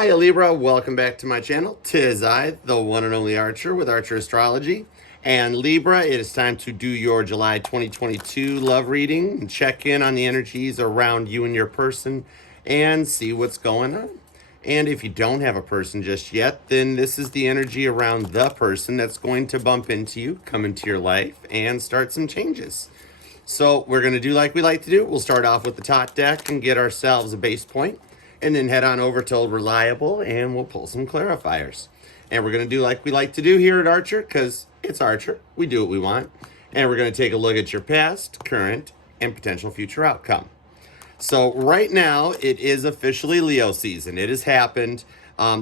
Hi Libra, welcome back to my channel. Tis I, the one and only Archer with Archer Astrology. And Libra, it is time to do your July 2022 love reading and check in on the energies around you and your person and see what's going on. And if you don't have a person just yet, then this is the energy around the person that's going to bump into you, come into your life, and start some changes. So we're going to do like we like to do. We'll start off with the top deck and get ourselves a base point, and then head on over to Reliable, and we'll pull some clarifiers. And we're going to do like we like to do here at Archer, because it's Archer. We do what we want. And we're going to take a look at your past, current, and potential future outcome. So right now, it is officially Leo season. It has happened,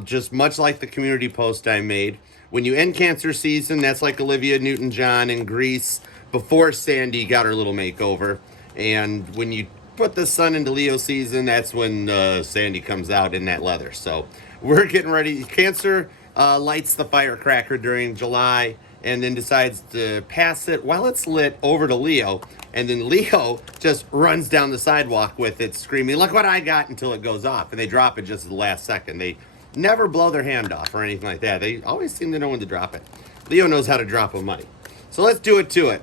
just much like the community post I made. When you end Cancer season, that's like Olivia Newton-John in Greece before Sandy got her little makeover. And when you put the sun into Leo season, that's when Sandy comes out in that leather. So we're getting ready. Cancer lights the firecracker during July and then decides to pass it while it's lit over to Leo. And then Leo just runs down the sidewalk with it, screaming, "Look what I got," until it goes off. And they drop it just at the last second. They never blow their hand off or anything like that. They always seem to know when to drop it. Leo knows how to drop a money. So let's do it to it.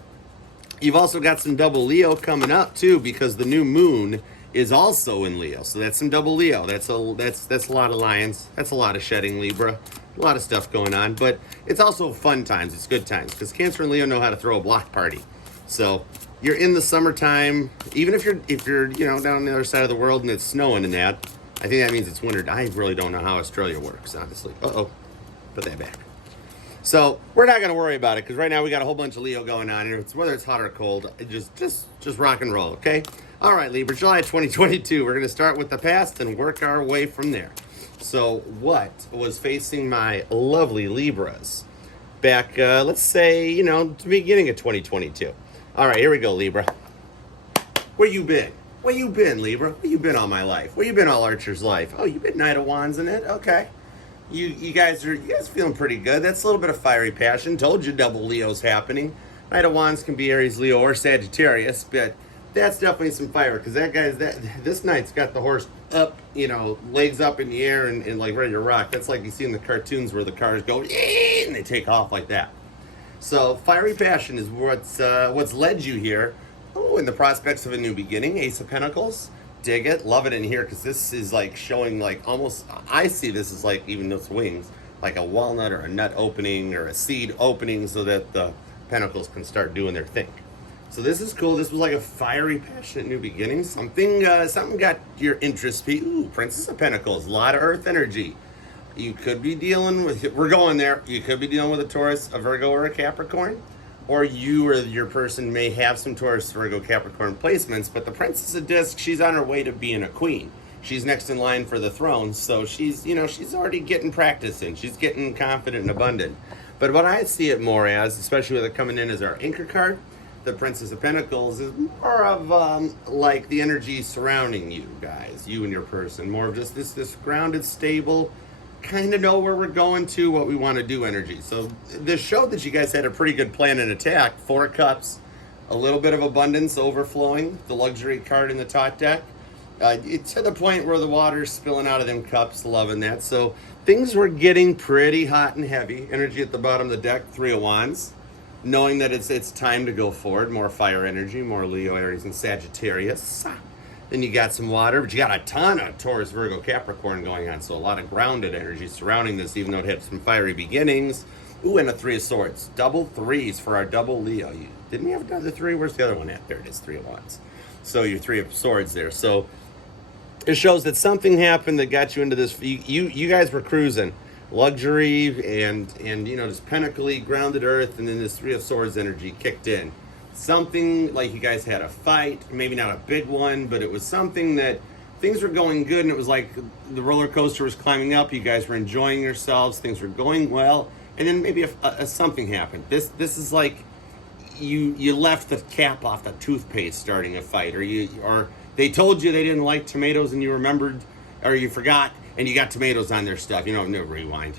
You've also got some double Leo coming up too, because the new moon is also in Leo. So that's some double Leo. That's a lot of lions. That's a lot of shedding, Libra. A lot of stuff going on, but it's also fun times. It's good times because Cancer and Leo know how to throw a block party. So you're in the summertime, even if you're down on the other side of the world and it's snowing and that. I think that means it's winter. I really don't know how Australia works, honestly. Put that back. So we're not going to worry about it because right now we got a whole bunch of Leo going on here. Whether it's hot or cold, just rock and roll, okay? All right, Libra, July 2022. We're going to start with the past and work our way from there. So what was facing my lovely Libras back, let's say, the beginning of 2022? All right, here we go, Libra. Where you been? Where you been, Libra? Where you been all my life? Where you been all Archer's life? Oh, you been Knight of Wands in it? Okay. You guys feeling pretty good. That's a little bit of fiery passion. Told you double Leo's happening. Knight of Wands can be Aries, Leo, or Sagittarius, but that's definitely some fire because this knight's got the horse up, legs up in the air and like ready to rock. That's like you see in the cartoons where the cars go and they take off like that. So fiery passion is what's led you here. Oh, and the prospects of a new beginning. Ace of Pentacles. Dig it, love it in here because this is like showing like almost, I see this as like even those wings, like a walnut or a nut opening or a seed opening so that the pentacles can start doing their thing. So this is cool. This was like a fiery, passionate new beginning. Something got your interest. Ooh, Princess of Pentacles, a lot of earth energy. You could be dealing with, we're going there, you could be dealing with a Taurus, a Virgo, or a Capricorn. Or you or your person may have some Taurus, Virgo, Capricorn placements, but the Princess of Disc, she's on her way to being a queen. She's next in line for the throne, so she's already getting practice in. She's getting confident and abundant. But what I see it more as, especially with it coming in as our anchor card, the Princess of Pentacles is more of like the energy surrounding you guys, you and your person. More of just this grounded, stable, kind of know where we're going to, what we want to do energy. So this showed that you guys had a pretty good plan and attack. 4 cups, a little bit of abundance overflowing, the luxury card in the top deck. It's to the point where the water's spilling out of them cups, loving that. So things were getting pretty hot and heavy. Energy at the bottom of the deck, 3 of Wands. Knowing that it's time to go forward, more fire energy, more Leo, Aries, and Sagittarius. Then you got some water, but you got a ton of Taurus, Virgo, Capricorn going on. So a lot of grounded energy surrounding this, even though it had some fiery beginnings. Ooh, and a 3 of Swords. Double 3s for our double Leo. Didn't we have another 3? Where's the other one at? There it is, 3 of Wands. So your 3 of Swords there. So it shows that something happened that got you into this. You guys were cruising. Luxury and just pentacly, grounded earth, and then this 3 of Swords energy kicked in. Something like you guys had a fight, maybe not a big one, but it was something that things were going good, and it was like the roller coaster was climbing up. You guys were enjoying yourselves, things were going well, and then maybe a something happened. This is like you left the cap off the toothpaste starting a fight, or they told you they didn't like tomatoes and you remembered or you forgot and you got tomatoes on their stuff. No rewind.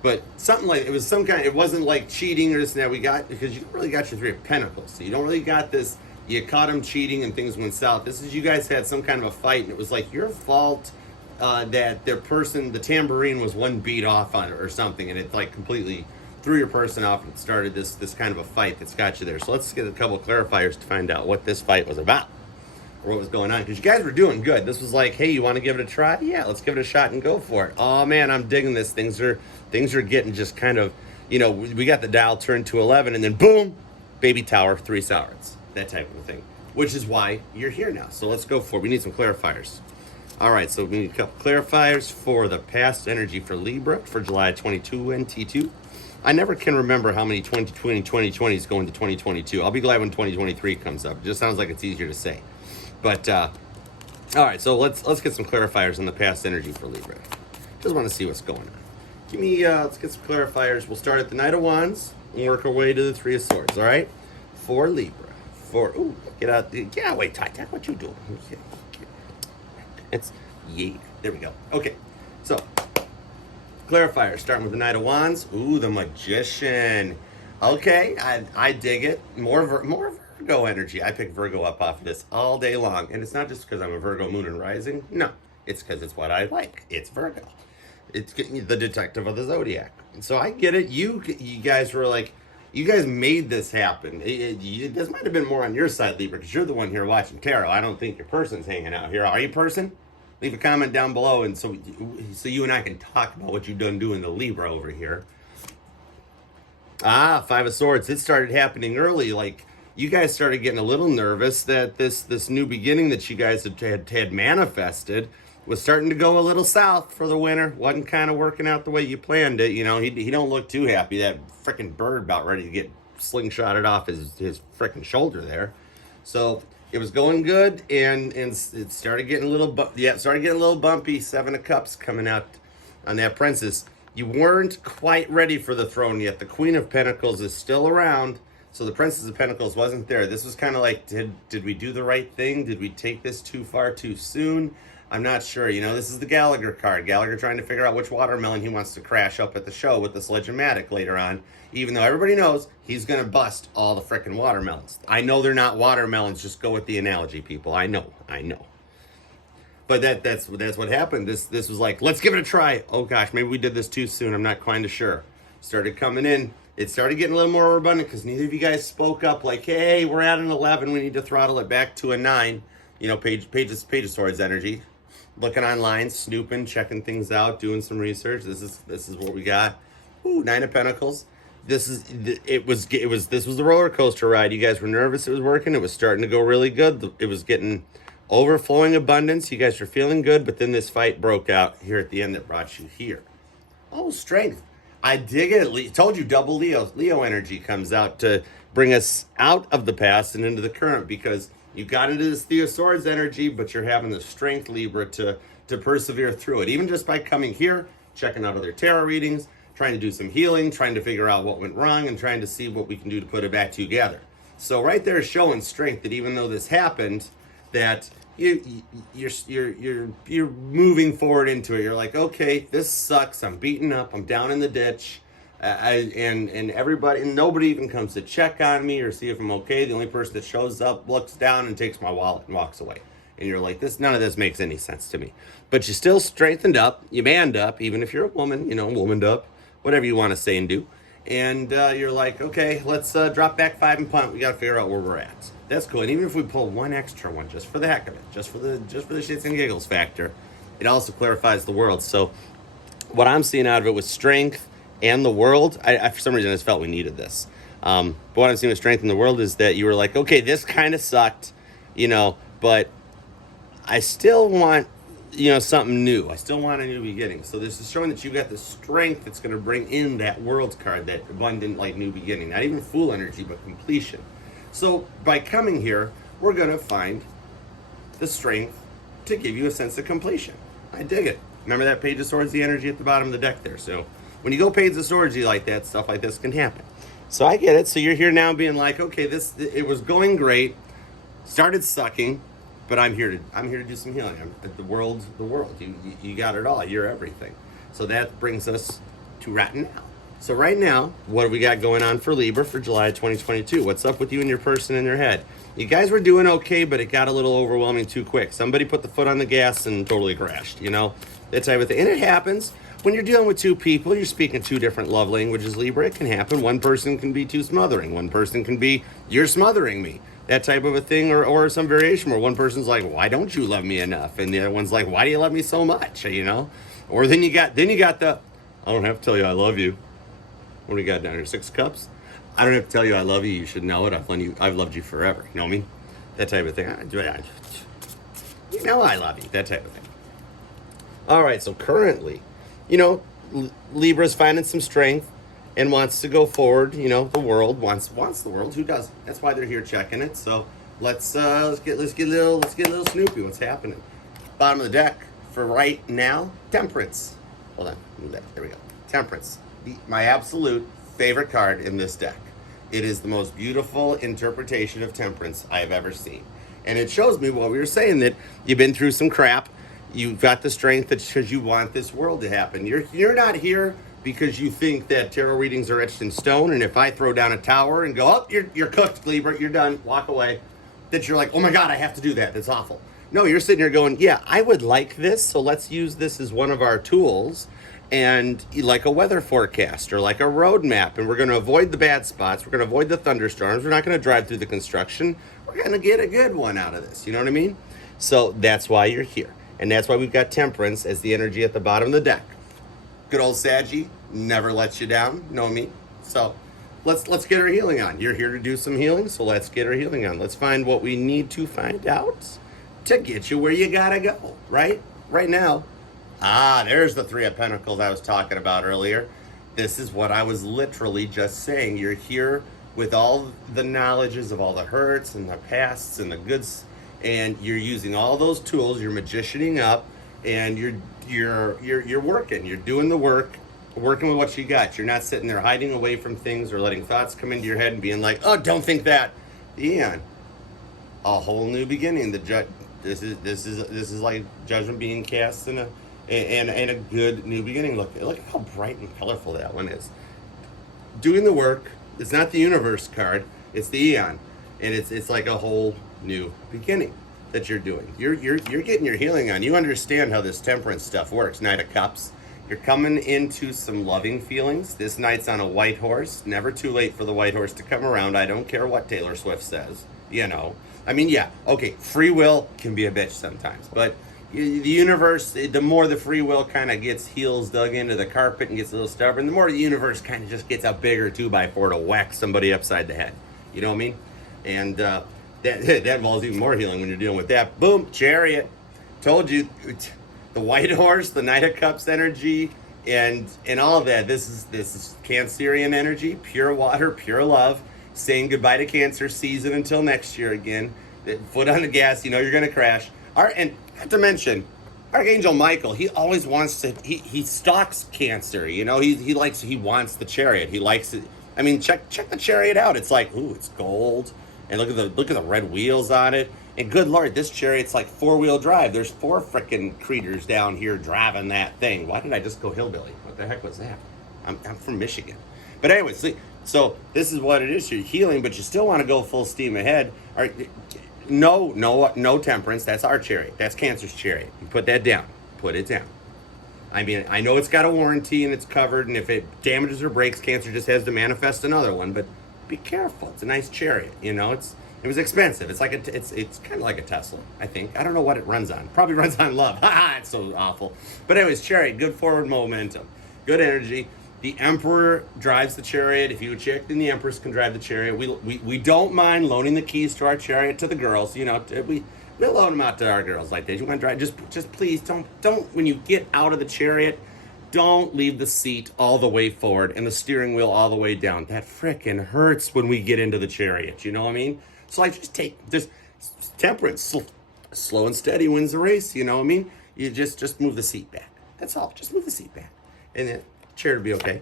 But something like, it was some kind, it wasn't like cheating or this and that we got, because you don't really got your 3 of Pentacles. So you don't really got this, you caught them cheating and things went south. This is, you guys had some kind of a fight and it was like your fault. that their person, the tambourine was one beat off on it or something, and it like completely threw your person off and started this kind of a fight that's got you there. So let's get a couple clarifiers to find out what this fight was about or what was going on, because you guys were doing good. This was like, hey, you want to give it a try? Yeah, let's give it a shot and go for it. Oh man, I'm digging this. Things are getting just kind of, we got the dial turned to 11, and then boom, baby tower, 3 sours, that type of a thing, which is why you're here now. So let's go for it. We need some clarifiers. All right, so we need a couple clarifiers for the past energy for Libra for July 22 and T2. I never can remember how many 2020 2020s go into 2022. I'll be glad when 2023 comes up. It just sounds like it's easier to say. But all right, so let's get some clarifiers on the past energy for Libra. Just want to see what's going on. Give me let's get some clarifiers. We'll start at the Knight of Wands and work our way to the Three of Swords. All right, for Libra. Get out. Yeah, wait, Ty, what you doing? It's there we go. Okay, so clarifier starting with the Knight of Wands. Ooh, the Magician. Okay, I dig it. More Virgo energy. I pick Virgo up off of this all day long, and it's not just because I'm a Virgo moon and rising. No, it's because it's what I like. It's Virgo. It's the detective of the zodiac. So I get it. You guys were like, you guys made this happen. This might have been more on your side, Libra, because you're the one here watching tarot. I don't think your person's hanging out here. Are you, person? Leave a comment down below, and so you and I can talk about what you've done doing the Libra over here. Five of Swords. It started happening early. Like, you guys started getting a little nervous that this new beginning that you guys had manifested was starting to go a little south for the winter. Wasn't kind of working out the way you planned it. He don't look too happy. That freaking bird about ready to get slingshotted off his freaking shoulder there. So it was going good, and it started getting a little bumpy. 7 of Cups coming out on that princess. You weren't quite ready for the throne yet. The Queen of Pentacles is still around, so the Princess of Pentacles wasn't there. This was kind of like, did we do the right thing? Did we take this too far too soon? I'm not sure. This is the Gallagher card. Gallagher trying to figure out which watermelon he wants to crash up at the show with the Sledge-O-Matic later on, even though everybody knows he's going to bust all the frickin' watermelons. I know they're not watermelons. Just go with the analogy, people. I know. But that's what happened. This was like, let's give it a try. Oh gosh, maybe we did this too soon. I'm not kind of sure. Started coming in. It started getting a little more abundant because neither of you guys spoke up like, hey, we're at an 11. We need to throttle it back to a 9. Page of Swords energy. Looking online, snooping, checking things out, doing some research. This is what we got. Ooh, 9 of Pentacles. This was the roller coaster ride. You guys were nervous it was working. It was starting to go really good. It was getting overflowing abundance. You guys were feeling good, but then this fight broke out here at the end that brought you here. Oh, strength. I dig it. Told you, double Leo. Leo energy comes out to bring us out of the past and into the current, because you got into this Three of Swords energy, but you're having the strength, Libra, to persevere through it. Even just by coming here, checking out other tarot readings, trying to do some healing, trying to figure out what went wrong, and trying to see what we can do to put it back together. So right there is showing strength, that even though this happened, that you're moving forward into it. You're like, okay, this sucks. I'm beaten up. I'm down in the ditch. And nobody even comes to check on me or see if I'm okay. The only person that shows up looks down and takes my wallet and walks away. And you're like, none of this makes any sense to me. But you still strengthened up, you manned up, even if you're a woman, womaned up, whatever you want to say and do. And you're like, okay, let's drop back 5 and punt. We got to figure out where we're at. That's cool. And even if we pull one extra one, just for the heck of it, just for the shits and giggles factor, it also clarifies the world. So what I'm seeing out of it was strength and the world. I for some reason, I just felt we needed this. But what I'm seeing with strength in the world is that you were like, okay, this kind of sucked, but I still want, something new. I still want a new beginning. So this is showing that you got the strength that's going to bring in that world card, that abundant, new beginning. Not even Fool energy, but completion. So by coming here, we're going to find the strength to give you a sense of completion. I dig it. Remember that Page of Swords, the energy at the bottom of the deck there. So when you go Page of Swords, like that, stuff like this can happen. So I get it. So you're here now being like, okay, it was going great, started sucking, but I'm here to do some healing. The world. You got it all. You're everything. So that brings us to right now. So right now, what do we got going on for Libra for July 2022? What's up with you and your person in their head? You guys were doing okay, but it got a little overwhelming too quick. Somebody put the foot on the gas and totally crashed, you know? That type of thing. And it happens. When you're dealing with two people, you're speaking two different love languages, Libra. It can happen. One person can be too smothering. One person can be, you're smothering me. That type of a thing, or some variation where one person's like, why don't you love me enough? And the other one's like, why do you love me so much? You know? Or then you got the, I don't have to tell you I love you. What do we got down here? 6 cups? I don't have to tell you I love you. You should know it. I've loved you forever. You know what I mean? That type of thing. You know I love you. That type of thing. All right, so currently, you know, Libra's finding some strength and wants to go forward. You know, the world wants the world. Who doesn't? That's why they're here checking it. So let's get a little Snoopy. What's happening? Bottom of the deck for right now, Temperance. Hold on. There we go. Temperance. My absolute favorite card in this deck. It is the most beautiful interpretation of temperance I have ever seen. And it shows me what we were saying, that you've been through some crap. You've got the strength because you want this world to happen. You're not here because you think that tarot readings are etched in stone, and if I throw down a tower and go, oh, you're cooked, Libra, you're done, walk away, that you're like, oh my God, I have to do that. That's awful. No, you're sitting here going, yeah, I would like this, so let's use this as one of our tools. And like a weather forecast or like a road map, and we're going to avoid the bad spots. We're going to avoid the thunderstorms. We're not going to drive through the construction. We're going to get a good one out of this. You know what I mean? So that's why you're here. And that's why we've got Temperance as the energy at the bottom of the deck. Good old Saggy never lets you down. Know me? So let's get our healing on. You're here to do some healing, so let's get our healing on. Let's find what we need to find out to get you where you got to go, right? Right now. There's the 3 of Pentacles I was talking about earlier. This is what I was literally just saying. You're here with all the knowledges of all the hurts and the pasts and the goods, and you're using all those tools. You're magicianing up, and you're working. You're doing the work, working with what you got. You're not sitting there hiding away from things or letting thoughts come into your head and being like, oh, don't think that. Eon, a whole new beginning. This is like judgment being cast in a good new beginning. Look how bright and colorful that one is. Doing the work. It's not the universe card. It's the Eon, and it's like a whole new beginning that you're doing. You're getting your healing on. You understand how this temperance stuff works. Knight of Cups. You're coming into some loving feelings. This knight's on a white horse. Never too late for the white horse to come around. I don't care what Taylor Swift says. You know. I mean, yeah. Okay. Free will can be a bitch sometimes, but the universe, the more the free will kind of gets heels dug into the carpet and gets a little stubborn, the more the universe kind of just gets a bigger 2x4 to whack somebody upside the head. You know what I mean? And that involves even more healing when you're dealing with that. Boom, Chariot. Told you, the white horse, the Knight of Cups energy, and all of that. This is Cancerian energy, pure water, pure love. Saying goodbye to Cancer season until next year again. Foot on the gas, you know you're gonna crash. And not to mention, Archangel Michael, he always wants to, he stalks Cancer, you know, he wants the Chariot. He likes it. I mean, check the Chariot out. It's like, ooh, it's gold. And look at the red wheels on it. And good Lord, this Chariot's like 4-wheel drive. There's 4 frickin' creatures down here driving that thing. Why did I just go hillbilly? What the heck was that? I'm from Michigan. But anyway, see, so this is what it is. You're healing, but you still want to go full steam ahead. All right, no temperance. That's our Chariot. That's Cancer's Chariot. You put that down. Put it down. I mean, I know it's got a warranty and it's covered, and if it damages or breaks, Cancer just has to manifest another one. But be careful. It's a nice Chariot. You know, it was expensive. It's like it's kind of like a Tesla, I think. I don't know what it runs on. Probably runs on love. It's so awful. But anyways, Chariot, good forward momentum, good energy. The Emperor drives the Chariot. If you check, then the Empress can drive the Chariot. We don't mind loaning the keys to our Chariot to the girls. You know, we'll loan them out to our girls like that. You want to drive? Just please don't. When you get out of the Chariot, don't leave the seat all the way forward and the steering wheel all the way down. That frickin' hurts when we get into the Chariot. You know what I mean? So like, just temperance, slow and steady wins the race. You know what I mean? You just move the seat back. That's all. Just move the seat back, and then Chariot will be okay.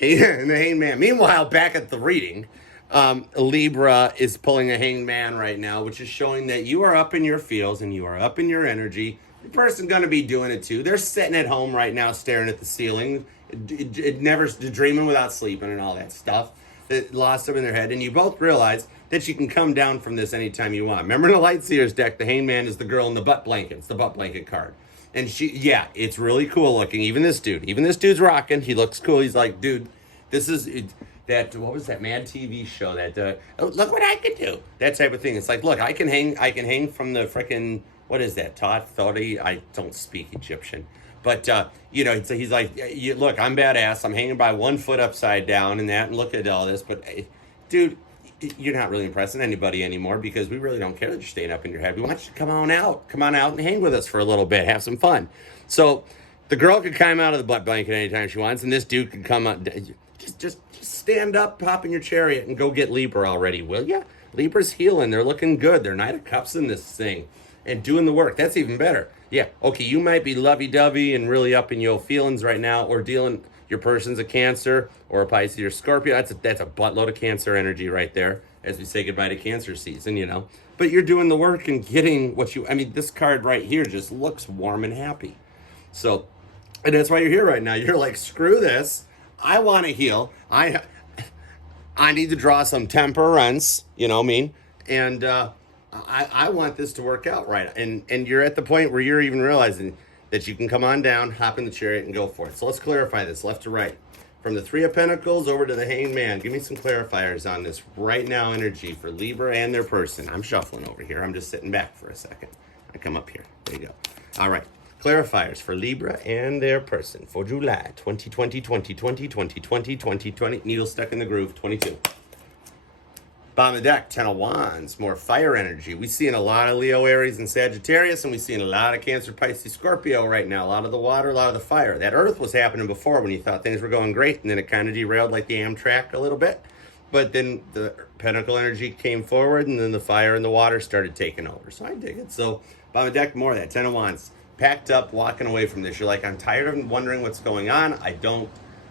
And the Hangman. Meanwhile, back at the reading, Libra is pulling a Hangman right now, which is showing that you are up in your feels and you are up in your energy. The person going to be doing it too. They're sitting at home right now staring at the ceiling, never dreaming without sleeping and all that stuff that lost them in their head. And you both realize that you can come down from this anytime you want. Remember in the Light Seers deck, the Hangman is the girl in the butt blanket. It's the butt blanket card. And yeah, it's really cool looking. Even this dude's rocking. He looks cool. He's like, dude, this is that, what was that Mad TV show that, oh, look what I can do. That type of thing. It's like, look, I can hang from the frickin', what is that, Thoughty? I don't speak Egyptian. But, you know, he's like, look, I'm badass. I'm hanging by 1 foot upside down and that, and look at all this. But, dude, you're not really impressing anybody anymore because we really don't care that you're staying up in your head. We want you to come on out and hang with us for a little bit, have some fun. So the girl could climb out of the butt blanket anytime she wants, and this dude could come out. Just stand up, hop in your chariot, and go get Libra already, will ya? Libra's healing. They're looking good. They're Knight of Cups in this thing and doing the work. That's even better. Yeah, okay, you might be lovey-dovey and really up in your feelings right now, or dealing, your person's a Cancer or a Pisces or Scorpio. That's a buttload of Cancer energy right there as we say goodbye to Cancer season, you know. But you're doing the work and getting what I mean, this card right here just looks warm and happy. So, and that's why you're here right now. You're like, screw this. I want to heal. I need to draw some temperance, you know what I mean? And I want this to work out right. And you're at the point where you're even realizing that you can come on down, hop in the chariot, and go for it. So let's clarify this left to right. From the Three of Pentacles over to the Hangman. Give me some clarifiers on this right now energy for Libra and their person. I'm shuffling over here. I'm just sitting back for a second. I come up here. There you go. All right. Clarifiers for Libra and their person for July 2020. Needle stuck in the groove, 22. Bottom of the deck, 10 of Wands, more fire energy. We're seeing a lot of Leo, Aries, and Sagittarius, and we're seeing a lot of Cancer, Pisces, Scorpio right now. A lot of the water, a lot of the fire. That Earth was happening before when you thought things were going great, and then it kind of derailed like the Amtrak a little bit. But then the Pentacle energy came forward, and then the fire and the water started taking over. So I dig it. So bottom of the deck, more of that, 10 of Wands. Packed up, walking away from this. You're like, I'm tired of wondering what's going on. I don't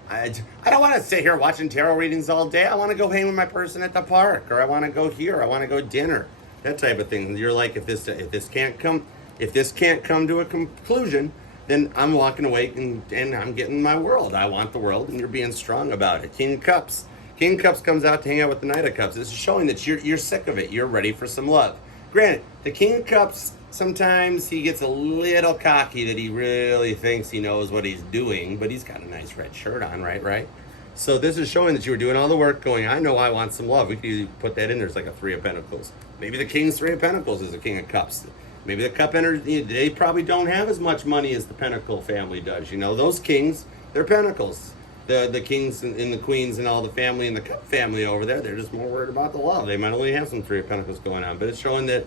want to sit here watching tarot readings all day. I want to go hang with my person at the park, or I want to go here. I want to go dinner, that type of thing. You're like, if this can't come to a conclusion, then I'm walking away and I'm getting my world. I want the world, and you're being strong about it. King of Cups. King of Cups comes out to hang out with the Knight of Cups. This is showing that you're sick of it. You're ready for some love. Granted, the King of Cups, sometimes he gets a little cocky that he really thinks he knows what he's doing, but he's got a nice red shirt on, right? So this is showing that you were doing all the work going, I know I want some love. We could easily put that in there as like a Three of Pentacles. Maybe the King's Three of Pentacles is the King of Cups. Maybe the Cup energy, they probably don't have as much money as the Pentacle family does. You know, those kings, they're Pentacles. The kings and the queens and all the family and the Cup family over there, they're just more worried about the love. They might only have some Three of Pentacles going on, but it's showing that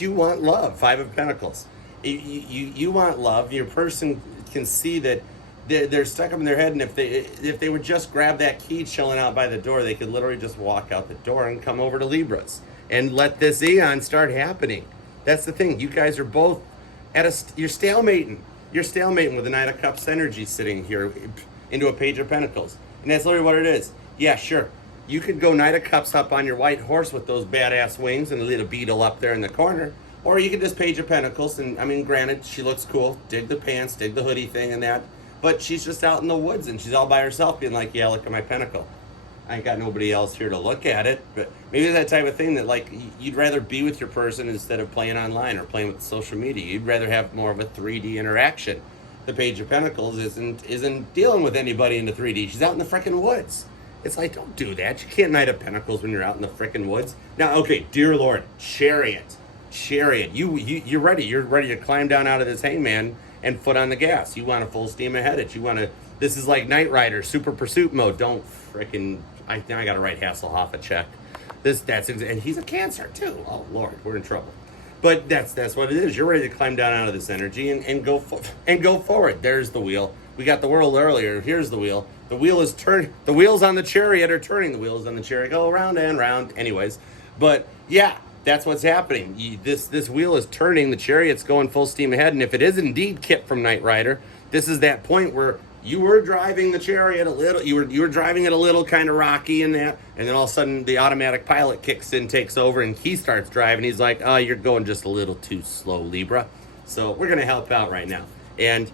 you want love. Five of Pentacles. You want love. Your person can see that they're stuck up in their head, and if they would just grab that key chilling out by the door, they could literally just walk out the door and come over to Libras and let this eon start happening. That's the thing. You guys are both you're stalemating. You're stalemating with the Knight of Cups energy sitting here into a Page of Pentacles. And that's literally what it is. Yeah, sure. You could go Knight of Cups up on your white horse with those badass wings and a little beetle up there in the corner. Or you could just Page of Pentacles, and I mean, granted, she looks cool. Dig the pants, dig the hoodie thing and that. But she's just out in the woods and she's all by herself being like, yeah, look at my pentacle. I ain't got nobody else here to look at it. But maybe that type of thing that, like, you'd rather be with your person instead of playing online or playing with social media. You'd rather have more of a 3D interaction. The Page of Pentacles isn't dealing with anybody in the 3D. She's out in the frickin' woods. It's like, don't do that. You can't Knight of Pentacles when you're out in the frickin' woods. Now, okay, dear Lord, Chariot. You're ready. You're ready to climb down out of this hangman and foot on the gas. You want to full steam ahead it. This is like Knight Rider, super pursuit mode. Don't frickin', I got to write Hasselhoff a check. And he's a Cancer too. Oh Lord, we're in trouble. But that's what it is. You're ready to climb down out of this energy and go forward. There's the wheel. We got the world earlier. Here's the wheel. The wheel is turning. The wheels on the chariot are turning. The wheels on the chariot go round and round. Anyways, but yeah, that's what's happening. This wheel is turning. The chariot's going full steam ahead. And if it is indeed Kip from Knight Rider, this is that point where you were driving the chariot a little. You were driving it a little kind of rocky and that, and then all of a sudden the automatic pilot kicks in, takes over, and he starts driving. He's like, "Oh, you're going just a little too slow, Libra." So we're going to help out right now. And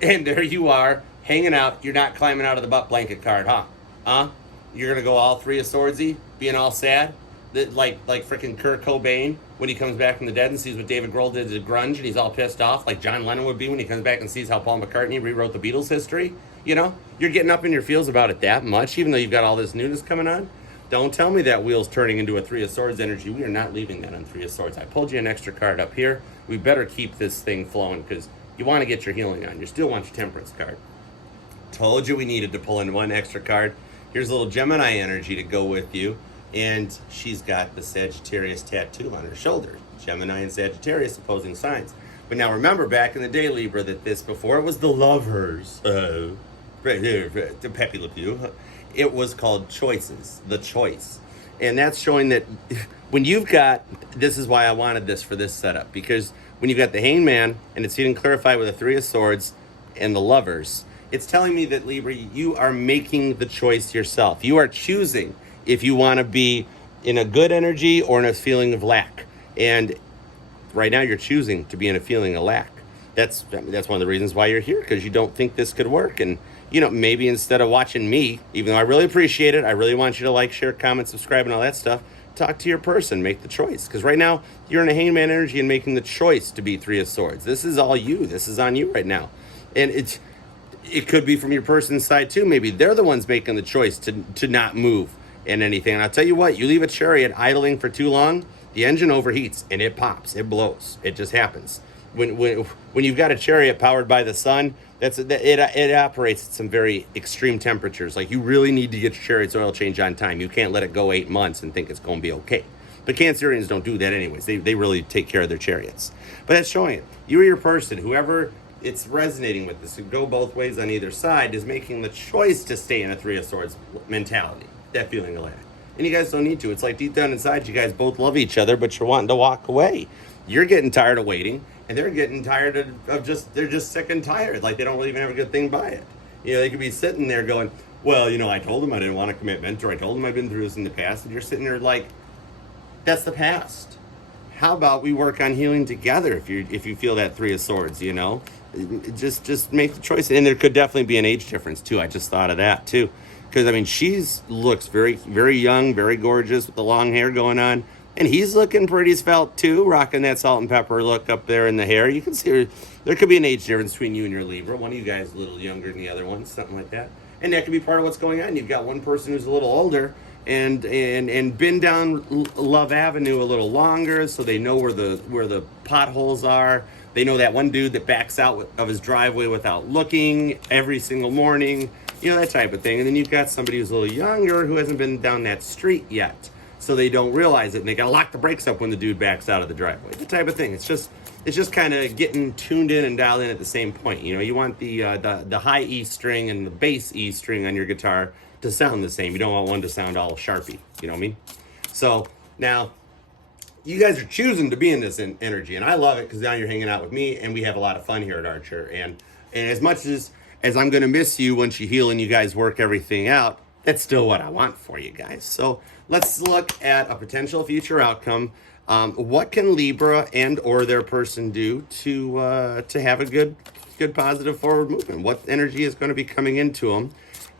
there you are, hanging out. You're not climbing out of the butt blanket card, huh? You're going to go all three of swordsy, being all sad? Like freaking Kurt Cobain when he comes back from the dead and sees what David Grohl did to grunge, and he's all pissed off, like John Lennon would be when he comes back and sees how Paul McCartney rewrote the Beatles' history. You know, you're getting up in your feels about it that much, even though you've got all this newness coming on. Don't tell me that wheel's turning into a Three of Swords energy. We are not leaving that on Three of Swords. I pulled you an extra card up here. We better keep this thing flowing because you want to get your healing on. You still want your Temperance card. Told you we needed to pull in one extra card. Here's a little Gemini energy to go with you. And she's got the Sagittarius tattoo on her shoulder. Gemini and Sagittarius opposing signs. But now remember, back in the day, Libra, that this, before it was the lovers, the Pepe Le Pew, it was called choices, the choice. And that's showing that when you've got, this is why I wanted this for this setup, because when you've got the Hangman, and it's even clarified with the Three of Swords and the lovers, it's telling me that, Libra, you are making the choice yourself. You are choosing if you want to be in a good energy or in a feeling of lack. And right now you're choosing to be in a feeling of lack. That's one of the reasons why you're here, because you don't think this could work. And, you know, maybe instead of watching me, even though I really appreciate it, I really want you to like, share, comment, subscribe, and all that stuff, talk to your person, make the choice. Because right now you're in a Hangman energy and making the choice to be Three of Swords. This is all you. This is on you right now. And it could be from your person's side too. Maybe they're the ones making the choice to not move in anything. And I'll tell you what, you leave a chariot idling for too long, the engine overheats and it pops, it blows. It just happens. When you've got a chariot powered by the sun, it operates at some very extreme temperatures. Like, you really need to get your chariot's oil change on time. You can't let it go 8 months and think it's going to be okay. But Cancerians don't do that anyways. They really take care of their chariots. But that's showing it. You or your person, whoever it's resonating with, this, go both ways on either side, is making the choice to stay in a Three of Swords mentality. That feeling of lack. And you guys don't need to. It's like deep down inside, you guys both love each other, but you're wanting to walk away. You're getting tired of waiting, and they're getting tired they're just sick and tired. Like, they don't really even have a good thing by it. You know, they could be sitting there going, well, you know, I told them I didn't want a commitment, or I told them I've been through this in the past, and you're sitting there like, that's the past. How about we work on healing together if you feel that Three of Swords, you know? Just make the choice. And there could definitely be an age difference, too. I just thought of that, too. Because, I mean, looks very, very young, very gorgeous with the long hair going on. And he's looking pretty svelte, too, rocking that salt and pepper look up there in the hair. You can see there could be an age difference between you and your Libra. One of you guys a little younger than the other one, something like that. And that could be part of what's going on. You've got one person who's a little older and been down Love Avenue a little longer, so they know where the potholes are. They know that one dude that backs out of his driveway without looking every single morning. You know, that type of thing. And then you've got somebody who's a little younger who hasn't been down that street yet. So they don't realize it, and they gotta lock the brakes up when the dude backs out of the driveway. The type of thing. It's just kind of getting tuned in and dialed in at the same point. You know, you want the high E string and the bass E string on your guitar to sound the same. You don't want one to sound all sharpy. You know what I mean? So now, you guys are choosing to be in this energy, and I love it because now you're hanging out with me, and we have a lot of fun here at Archer. And as much as I'm going to miss you once you heal and you guys work everything out, that's still what I want for you guys. So let's look at a potential future outcome. What can Libra and or their person do to have a good positive forward movement? What energy is going to be coming into them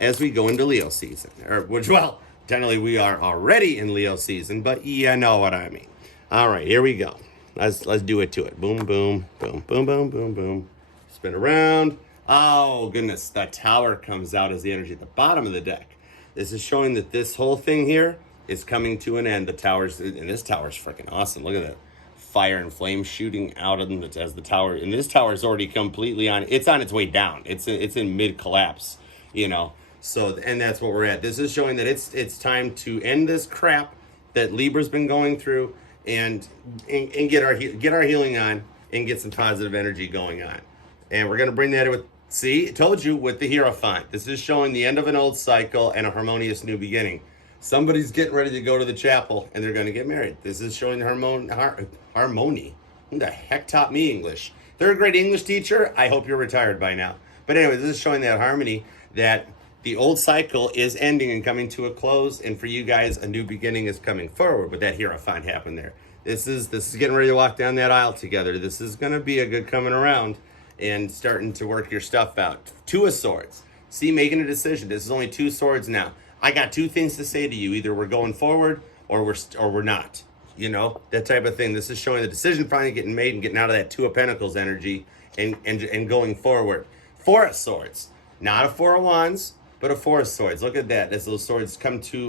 as we go into Leo season? Well, technically we are already in Leo season, but you know what I mean. All right, here we go. Let's do it to it. Boom, boom, boom, boom, boom, boom, boom. Spin around. Oh, goodness. The Tower comes out as the energy at the bottom of the deck. This is showing that this whole thing here is coming to an end. The Tower's, and this Tower's freaking awesome. Look at that fire and flame shooting out of them as the Tower. And this Tower is already completely it's on its way down. It's in mid collapse, you know. So, and that's what we're at. This is showing that it's time to end this crap that Libra's been going through and get our healing on and get some positive energy going on. And we're going to bring that with, see, I told you, with the Hierophant. This is showing the end of an old cycle and a harmonious new beginning. Somebody's getting ready to go to the chapel and they're going to get married. This is showing harmony. Who the heck taught me English? Third grade English teacher? I hope you're retired by now. But anyway, this is showing that harmony, that the old cycle is ending and coming to a close. And for you guys, a new beginning is coming forward with that Hierophant happen there. This is getting ready to walk down that aisle together. This is going to be a good coming around and starting to work your stuff out. Two of Swords. See, making a decision. This is only 2 swords now. I got 2 things to say to you. Either we're going forward or we're not. You know, that type of thing. This is showing the decision finally getting made and getting out of that 2 of Pentacles energy and going forward. 4 of Swords. Not a 4 of Wands, but a 4 of Swords. Look at that. As those swords come to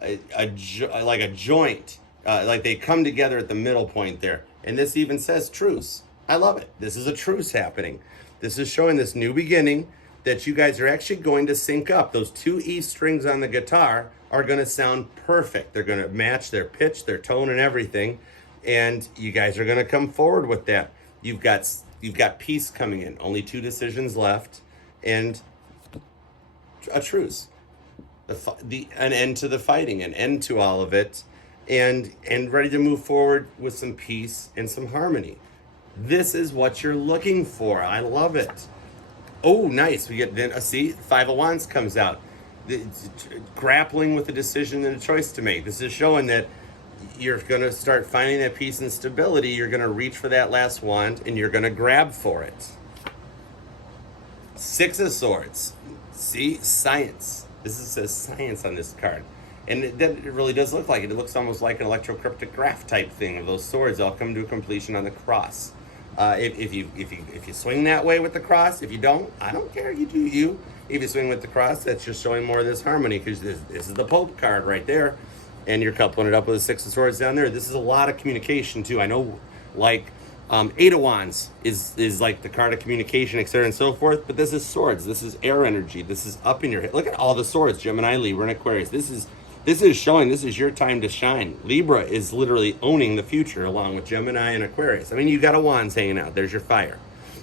like a joint. Like they come together at the middle point there. And this even says truce. I love it. This is a truce happening. This is showing this new beginning that you guys are actually going to sync up. Those 2 E strings on the guitar are going to sound perfect. They're going to match their pitch, their tone, and everything. And you guys are going to come forward with that. You've got peace coming in. Only 2 decisions left. And a truce. An end to the fighting, an end to all of it. And ready to move forward with some peace and some harmony. This is what you're looking for. I love it. Oh, nice. We get then see, 5 of Wands comes out. Grappling with a decision and a choice to make. This is showing that you're going to start finding that peace and stability. You're going to reach for that last wand and you're going to grab for it. 6 of Swords. See, science. This says science on this card. And it really does look like it. It looks almost like an electrocryptograph type thing of those swords all come to a completion on the cross. If you swing that way with the cross, if you don't, I don't care. You do you. If you swing with the cross, that's just showing more of this harmony because this is the Pope card right there, and you're coupling it up with the 6 of Swords down there. This is a lot of communication too. I know, like 8 of Wands is like the card of communication, etc. and so forth. But this is Swords. This is air energy. This is up in your head. Look at all the swords: Gemini, Libra, and Aquarius. This is showing this is your time to shine. Libra is literally owning the future along with Gemini and Aquarius. I mean, you got a wands hanging out. There's your fire.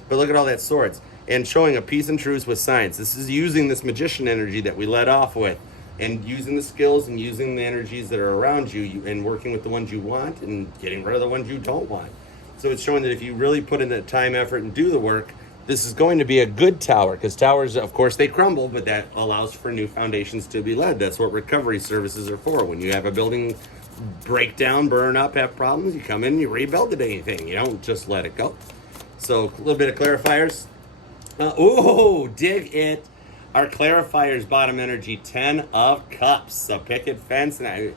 But look at all that swords. And showing a peace and truce with science. This is using this magician energy that we led off with and using the skills and using the energies that are around you and working with the ones you want and getting rid of the ones you don't want. So it's showing that if you really put in the time, effort, and do the work, this is going to be a good tower, because towers, of course, they crumble, but that allows for new foundations to be led. That's what recovery services are for. When you have a building break down, burn up, have problems, you come in and you rebuild the dang thing. You don't just let it go. So a little bit of clarifiers. Dig it. Our clarifiers bottom energy, 10 of Cups, a picket fence. And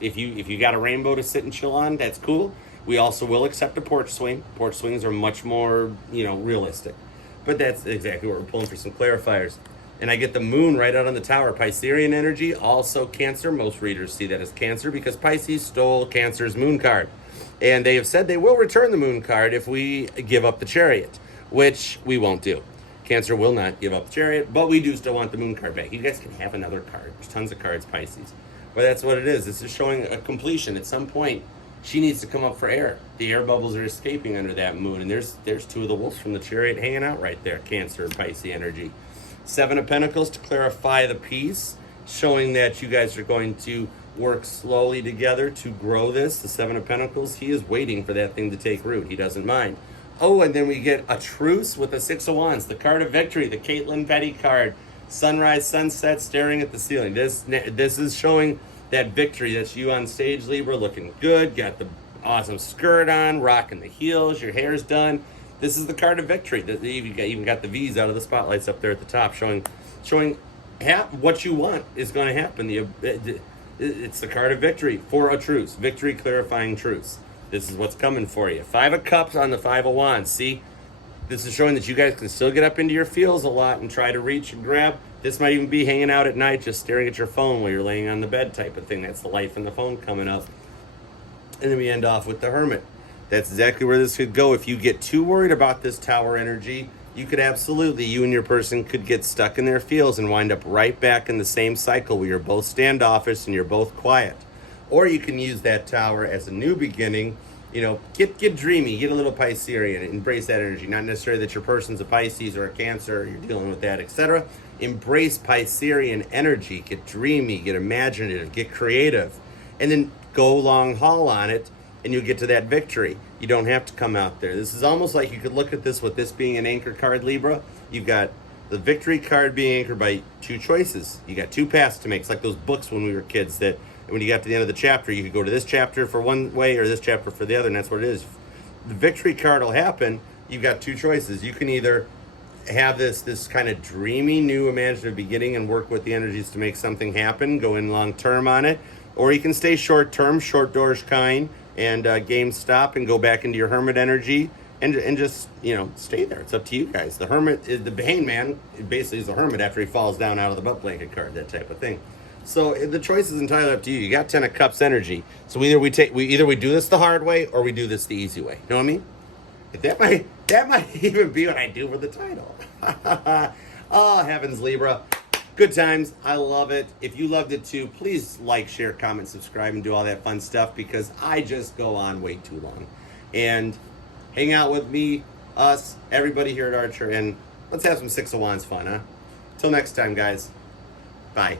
if you got a rainbow to sit and chill on, that's cool. We also will accept a porch swing. Porch swings are much more, realistic. But that's exactly what we're pulling for some clarifiers. And I get the moon right out on the tower. Piscean energy, also Cancer. Most readers see that as Cancer because Pisces stole Cancer's moon card. And they have said they will return the moon card if we give up the Chariot, which we won't do. Cancer will not give up the Chariot, but we do still want the moon card back. You guys can have another card. There's tons of cards, Pisces. But that's what it is. This is showing a completion. At some point, she needs to come up for air. The air bubbles are escaping under that moon. And there's 2 of the wolves from the Chariot hanging out right there. Cancer and Pisces energy. 7 of Pentacles to clarify the peace, showing that you guys are going to work slowly together to grow this. The 7 of Pentacles, he is waiting for that thing to take root. He doesn't mind. Oh, and then we get a truce with the 6 of Wands, the card of victory, the Caitlin Petty card. Sunrise, sunset, staring at the ceiling. This is showing that victory. That's you on stage, Libra, looking good. Got the awesome skirt on, rocking the heels. Your hair's done. This is the card of victory. You even got the V's out of the spotlights up there at the top, showing what you want is going to happen. It's the card of victory for a truce. Victory clarifying truce. This is what's coming for you. 5 of Cups on the 5 of Wands. See, this is showing that you guys can still get up into your feels a lot and try to reach and grab. This might even be hanging out at night, just staring at your phone while you're laying on the bed type of thing. That's the life in the phone coming up. And then we end off with the Hermit. That's exactly where this could go. If you get too worried about this tower energy, you and your person could get stuck in their feels and wind up right back in the same cycle where you're both standoffish and you're both quiet. Or you can use that tower as a new beginning. Get dreamy, get a little Piscean, embrace that energy. Not necessarily that your person's a Pisces or a Cancer, or you're dealing with that, etc. Embrace Piscean energy, get dreamy, get imaginative, get creative, and then go long haul on it, and you'll get to that victory. You don't have to come out there. This is almost like you could look at this with this being an anchor card, Libra. You've got the victory card being anchored by 2 choices. You got 2 paths to make. It's like those books when we were kids that And when you got to the end of the chapter, you could go to this chapter for one way or this chapter for the other, and that's what it is. The victory card will happen. You've got two choices. You can either have this kind of dreamy new imaginative beginning and work with the energies to make something happen, go in long term on it, or you can stay short term, short doors kind, and game stop and go back into your hermit energy and just, you know, stay there. It's up to you guys. The hermit, the hangman, basically is a hermit after he falls down out of the butt blanket card, that type of thing. So the choice is entirely up to you. You got 10 of Cups energy. So either we do this the hard way or we do this the easy way. You know what I mean? That might even be what I do for the title. Oh, heavens, Libra. Good times. I love it. If you loved it too, please like, share, comment, subscribe, and do all that fun stuff, because I just go on way too long. And hang out with me, us, everybody here at Archer, and let's have some Six of Wands fun, huh? Till next time, guys. Bye.